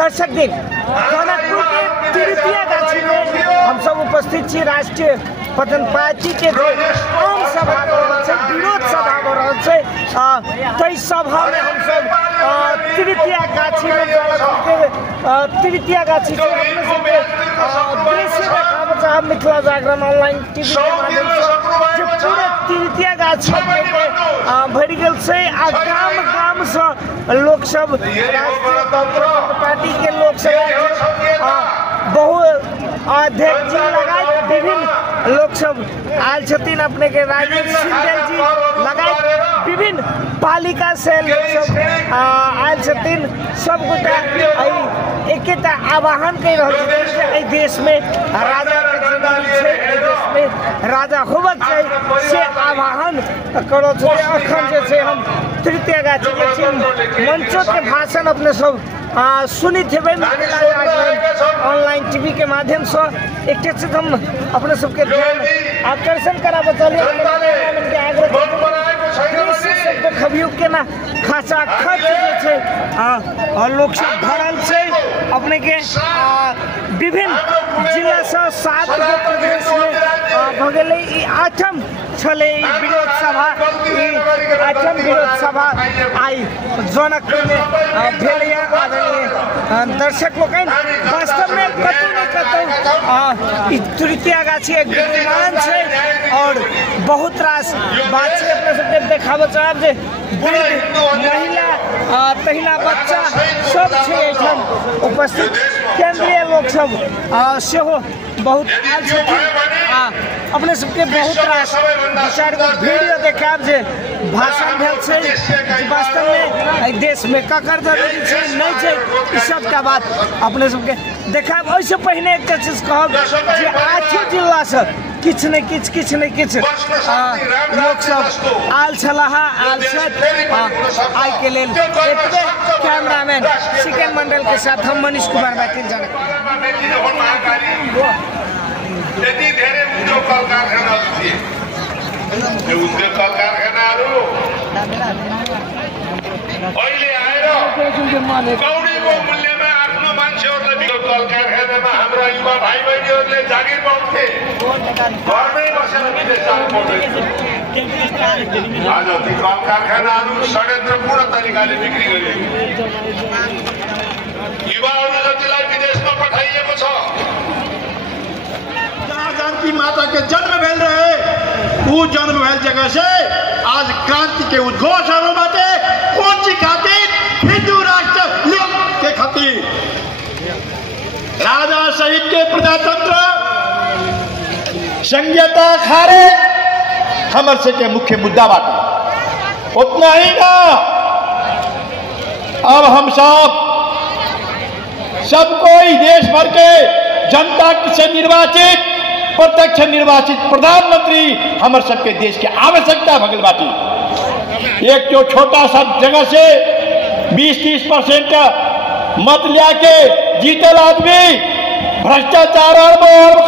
दर्शक दिन जनकपुर के तृतीय गाछी में हम सब उपस्थित छी। राष्ट्रीय पतन पार्टी के आम सभा विरोध सभा हो रहा है। तई सभा में हम सब तृतीय गाछी में तृतीय गाछी से अपने सबके दृश्य देखाब चाहब मिथिला जागरण ऑनलाइन टीवी के माध्यम से पूरे तृतीय गाछी में भरि गेल छै। आ गाम गाम से लोग सब राष्ट्रीय पार्टी के लोग सब अध्यक्ष जी लगाए विभिन्न लोग सब आयल छथिन। अपने के राजेश सिंह जी लगाए विभिन्न पालिका से लोग सब आयल छथिन। सब गोटा एकेटा आह्वान कर रहे देश में राजा के जरूरी है, देश में राजा होबक चाहिए से आह्वान करो छे। अखन जे छे हम तृतीय गाछी के मंचों के भाषण अपने सब सुनित हेबै ऑनलाइन टीवी के माध्यम से। एक हम अपने सबके ध्यान आकर्षण करा बतलिए खबियो के ना खासा खर्च जे लोग सब भरल छै। अपने के विभिन्न जिला से 7 गो प्रदेश में भ गेलै। ई 8म छले विरोध सभा। 8म विरोध सभा आई जनकपुर में भेलैया। आदरणीय दर्शक लोग वास्तव में कतौ न कतौ तृतीय गाछी एक विद्यमान है और बहुत रास बात से अपने सबके देखाब चाहब जे महिला तहिना बच्चा सब छै उपस्थित। केंद्रीय लोग सब सेहो बहुत आयल छथिन। अपने सबके बहुत रास विचार वीडियो देखाब जे भाषण भेल छै। वास्तव में देश में ककर जरूरी छै नहीं छै ई सब का बात अपने सबके देखाब। ओइसे पहिने एक चीज कहब जे 8 जिला से किछ नहीं किछ लोग सब आयल छलाह आयल छथि। आइ के लेल एतबे कैमरामैन सिकन मंडल के साथ हम मनीष कुमार बातिल जनक। यति धेरै उद्योग कल कारखानाहरू थिए। त्यो उद्योग कल कारखानाहरू अहिले आएर कौडीको मूल्यमा आफ्नो मान्छेहरूले कल कारखानामा हाम्रा युवा भाइ बहिनीहरूले जागिर पाउँथे। घरमै बसेर विदेश जानु पर्दैन। आज ती कल कारखानाहरू षड्यन्त्रपूर्ण तरिकाले बिक्री गरिएको युवाहरू जतिलाई विदेशमा पठाइएको छ। जानकी माता के जन्म भेल रहे वो जन्म भेल जगह से आज क्रांति के उद्घोषणों बाटे कौन सी खातिर हिंदू राष्ट्र लोक के खातिर राजा सहित के प्रजातंत्र संघीयता खारे हमर से के मुख्य मुद्दा बाटे। उतना ही ना अब हम सब कोई देश भर के जनता से निर्वाचित प्रत्यक्ष निर्वाचित प्रधानमंत्री हमारे सबके देश के आवश्यकता भगल बाटी। एक जो छोटा सा जगह से 20-30% मत लिया के जीतल आदमी भ्रष्टाचार और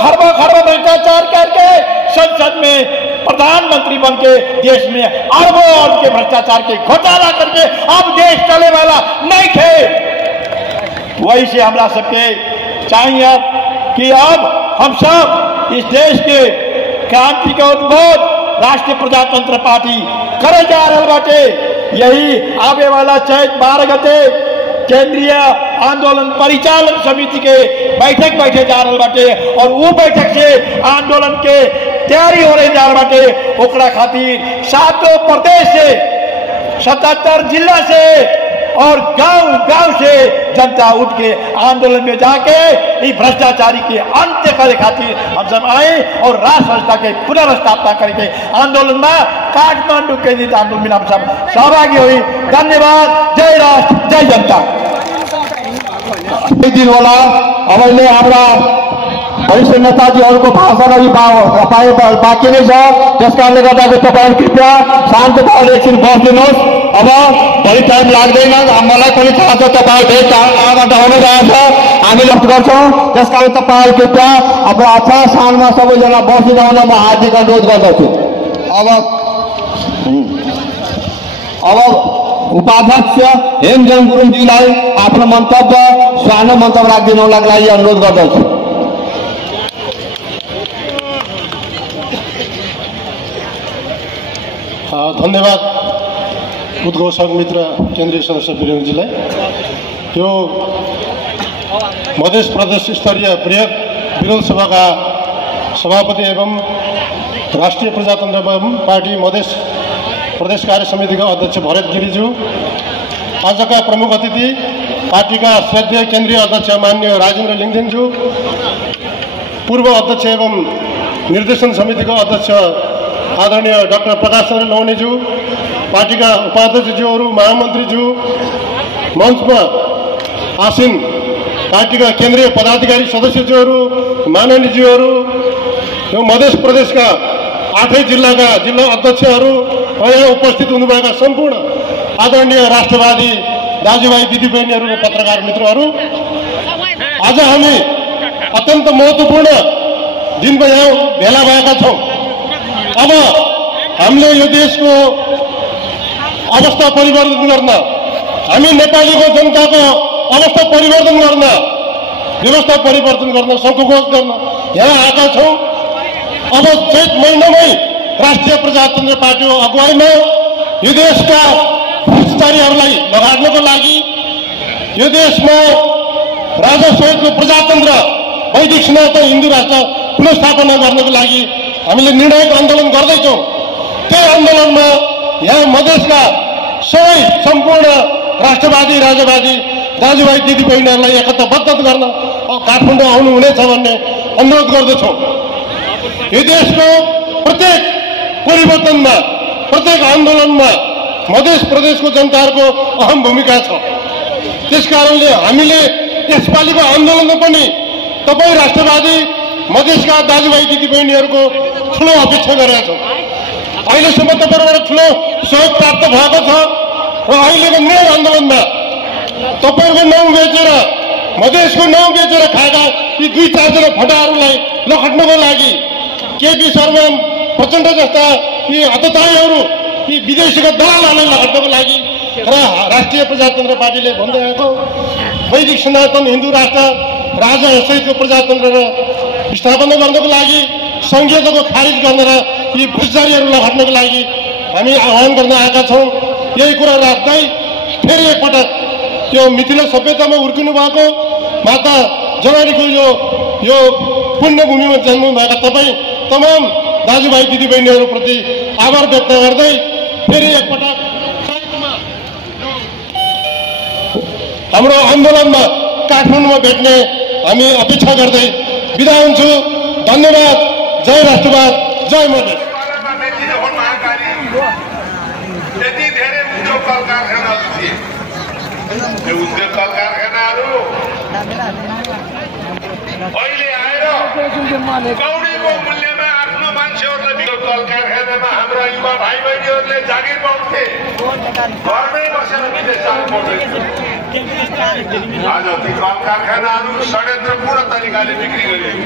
खरबों भ्रष्टाचार करके संसद में प्रधानमंत्री बन के देश में अरबों और के भ्रष्टाचार के घोटाला करके अब देश चले वाला नहीं थे। वही से हमरा सबके चाहिए कि अब हम सब इस देश के क्रांति के उद्भव राष्ट्रीय प्रजातंत्र पार्टी करे जा रहा बाटे। यही आगे वाला चैत 12 गते केंद्रीय आंदोलन परिचालन समिति के बैठक बैठे जा रहा बाटे और वो बैठक से आंदोलन के तैयारी हो रही जा रहा बाटे। ओकरा खातिर 7 प्रदेश से 77 जिला से और गांव से जनता उठ के आंदोलन में जाके इस भ्रष्टाचारी के अंत्य करे खातिर हम सब आए और राष्ट्र संस्था के पुनर्स्थापना करके आंदोलन में काठमांडू केंद्रित आंदोलन में हम सब सहभागी हुई। धन्यवाद। जय राष्ट्र जय जनता। दिन होला अब हमारा वरिष्ठ नेताजीहरूको भाषण अघि पाए बाँकी नै छ। त्यस कारणले गर्दा तपाईहरु कृपया शान्त भएर एकछिन बस्दिनुहोस्। अब बढी टाइम लाग्दैन। मलाई पनि थाहा छ तपाईहरु धेरै टाढाबाट आउनुभएको छ। हामी लक्ष्य गर्छौँ। त्यस कारण तपाईहरु कृपया अब अच्छा स्थानमा सबैजना बसिरहन म हार्दिक अनुरोध गर्दछु। अब उपाध्यक्ष हेमजङ गुरुङज्यूलाई आफ्नो मन्तव्य सानो मन्तव्य राखिदिनुको लागि अनुरोध गर्दछु। धन्यवाद उद्घोषक मित्र केन्द्रीय सदस्य वीरेन्द्रजीलाई। यो मध्य प्रदेश स्तरीय बृहत विरोध सभाका सभापति एवं राष्ट्रिय प्रजातन्त्र पार्टी मध्य प्रदेश कार्य समितिका अध्यक्ष भरत गिरीज्यू, आजका प्रमुख अतिथि पार्टीका श्रद्धेय केन्द्रीय अध्यक्ष माननीय राजेन्द्र लिङदेनज्यू, पूर्व अध्यक्ष एवं निर्देशन समितिका अध्यक्ष आदरणीय डाक्टर प्रकाश चन्द्र लौनेज्यू, पार्टीका उपाध्यक्षज्यूहरू, महामन्त्रीज्यू, मञ्चमा आसीन पार्टीका केन्द्रीय पदाधिकारी सदस्यज्यूहरू, माननीयज्यूहरू, यो मध्य प्रदेशका 8 जिल्लाका जिल्ला अध्यक्षहरू र यहाँ उपस्थित हुनुभएका सम्पूर्ण आदरणीय राष्ट्रवादी दाजुभाइ दिदीबहिनीहरू र पत्रकार मित्रहरू, आज हामी अत्यन्त महत्त्वपूर्ण दिनमा यहाँ भेला भएका छौँ। अब हामीले यो देशको अवस्था परिवर्तन गर्न, हामी नेपालीको जनताको अवस्था परिवर्तन गर्न, व्यवस्था परिवर्तन गर्न, सङ्घर्ष गर्न यहाँ आएका छौँ। अब चैत महिनामै राष्ट्रिय प्रजातन्त्र पार्टीको अगुवाईमा यो देशका भ्रष्टाचारीहरूलाई लगाड्नको लागि, यो देशमा राजासहितको प्रजातन्त्र वैदिक सनातन हिन्दू राष्ट्र पुनर्स्थापना गर्नको लागि हामीले निर्णायक आन्दोलन गर्दैछौँ। त्यही आन्दोलनमा यहाँ मधेसका सबै सम्पूर्ण राष्ट्रवादी राजावादी दाजुभाइ दिदीबहिनीहरूलाई एकताबद्ध गर्न काठमाडौँ आउनुहुनेछ भन्ने अनुरोध गर्दछौँ। यो देशको प्रत्येक परिवर्तनमा, प्रत्येक आन्दोलनमा मध्य प्रदेशको जनताहरूको अहम भूमिका छ। त्यसकारणले हामीले यसपालिको आन्दोलनमा पनि तपाईँ राष्ट्रवादी मधेसका दाजुभाइ दिदीबहिनीहरूको ठुलो अपेक्षा गरेका छौँ। अहिलेसम्म तपाईँबाट ठुलो सहयोग प्राप्त भएको छ र अहिलेको नयाँ आन्दोलनमा तपाईँहरूको नाउँ बेचेर, मधेसको नाउँ बेचेर खाएका यी 2-4 जना फटाहरूलाई लखट्नको लागि केपी शर्मा प्रचण्ड जस्ता यी हतताईहरू, यी विदेशीका दलालहरूलाई लखट्नको लागि र राष्ट्रिय प्रजातन्त्र पार्टीले भन्दै आएको वैदिक सनातन हिन्दू राष्ट्र राजासहितको प्रजातन्त्र स्थापना गर्नको लागि, संघीयताको खारिज गर्न र यी भ्रष्टाचारीहरू लखट्नको लागि हामी आह्वान गर्न आएका छौँ। यही कुरा राख्दै फेरि एकपटक त्यो मिथिला सभ्यतामा हुर्किनु भएको माता जननीको यो पुण्यभूमिमा जन्मनुभएका तपाईँ तमाम दाजुभाइ दिदीबहिनीहरूप्रति आभार व्यक्त गर्दै फेरि एकपटक हाम्रो आन्दोलनमा काठमाडौँमा भेट्ने हामी अपेक्षा गर्दै बिदा हुन्छु। धन्यवाद। जय राष्ट्रवाद, जय मधेस। यति धेरै उद्योग कल कारखानाहरू थिए। त्यो उद्योग कल कारखानाहरू अहिले आएर कौडीको मूल्यमा आफ्नो मान्छेहरूलाई उद्योग कल कारखानामा हाम्रा युवा भाइ बहिनीहरूले जागिर पाउँथे, घरमै बसेर विदेश जानु पर्दैन। आज ती कल कारखानाहरू षड्यन्त्रपूर्ण तरिकाले बिक्री गरिएको।